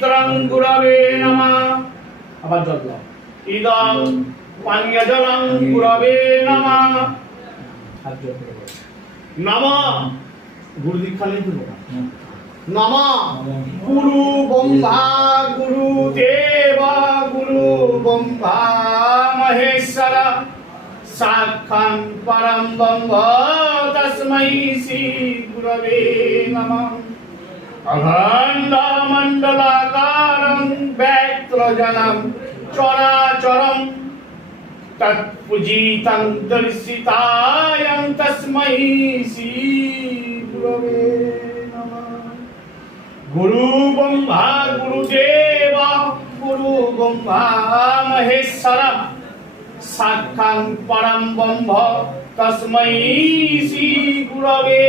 পবিত্রং গুরবে নমঃ। আবার জল দাও। ইদং পানীয় জলং গুরবে নমঃ। নমঃ গুরু দীক্ষা নিতে হবে। নমঃ গুরু ব্রহ্মা গুরু দেব গুরু ব্রহ্মা মহেশ্বর সাক্ষাৎ পরম ব্রহ্ম তস্मै শ্রী গুরবে নমঃ। অখণ্ড মণ্ডলাকারং ব্যক্তজনম চরাচরম তৎপূজিतं দর্শিতায়ং তস্मै শ্রী গুরবে নমঃ। গুরু ব্রহ্মা গুরুদেব গুরু ব্রহ্মা মহেশ্বর সাক্ষাৎ পরম ব্রহ্ম তস্मै শ্রী গুরবে